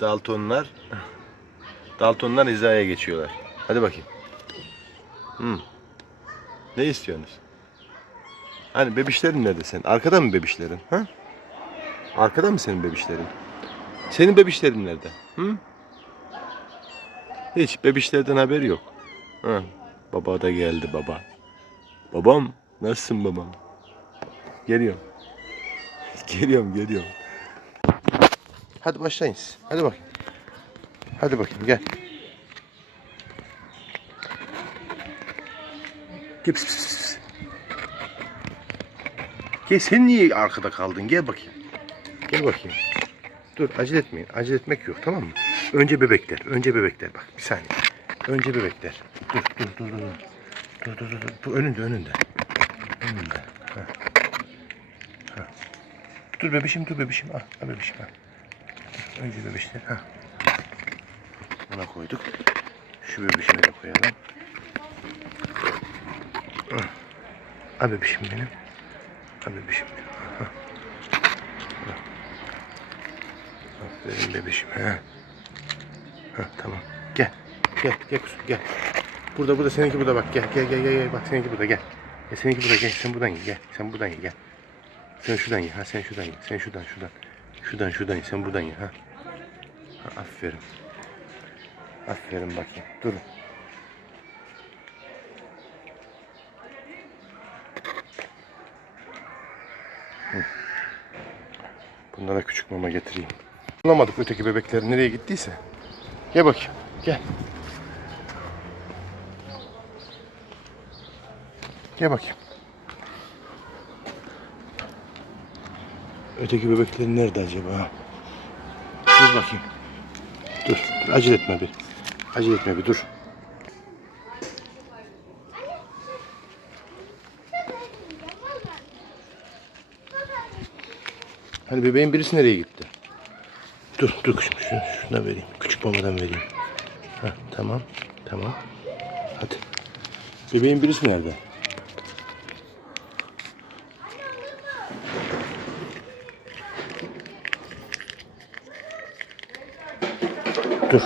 Daltonlar Daltonlar hizaya geçiyorlar. Hadi bakayım. Hı. Ne istiyorsunuz? Hani bebişlerin nerede senin? Arkada mı bebişlerin? Ha? Arkada mı senin bebişlerin? Senin bebişlerin nerede? Hı? Hiç bebişlerden haberi yok. Ha. Baba da geldi baba. Babam nasılsın babam? Geliyorum. Geliyorum geliyorum. Hadi başlayın siz. Hadi bakayım. Hadi bakayım gel. Gel pis, pis, pis. Gel sen niye arkada kaldın? Gel bakayım. Gel bakayım. Dur acele etmeyin. Acele etmek yok tamam mı? Önce bebekler. Önce bebekler. Bak bir saniye. Önce bebekler. Dur dur dur dur. dur. Dur dur dur. Bu önünde önünde. Önünde. Ha. Ha. Dur bebişim dur bebişim. Ah, ha bebişim. Ha. Önce bebişler. Ha. Buna koyduk. Şu bebişimi de koyalım. Ah. Ha bebişim benim. Ha bebişim benim. Ha. Aferin bebişim. Ha. Ha, tamam. Gel. Gel. Gel kuzum gel. Burada burada seninki burada bak. Gel gel gel gel. gel. Bak seninki burada gel. Gel seninki burada gel. Sen buradan. Gel. Sen buradan. Gel. Sen şuradan ye. Ha sen şuradan ye. Sen şuradan şuradan. Şuradan şuradan. Sen buradan ye. Ha. ha aferin. Aferin bakayım. Durun. Bunlara küçük mama getireyim. Bulamadık öteki bebekler nereye gittiyse. Gel bakayım. Gel. Gel bakayım. Öteki bebekler nerede acaba? Dur bakayım. Dur, dur acele etme bir. Acele etme bir dur. Hani bebeğin birisi nereye gitti? Dur, dur kuşum. Şunu, şuna vereyim. Küçük mamadan vereyim. Heh, tamam, tamam. Hadi. Bebeğin birisi nerede? Dur.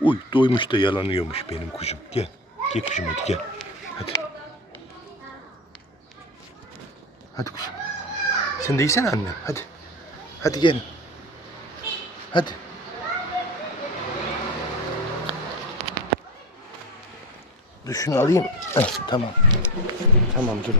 Uy doymuş da yalanıyormuş benim kuşum. Gel. Gel kuşum hadi gel. Hadi. Hadi kuşum. Sen de yesene annem. Hadi. Hadi gelin. Hadi. Dur şunu alayım. Heh, tamam. Tamam dur.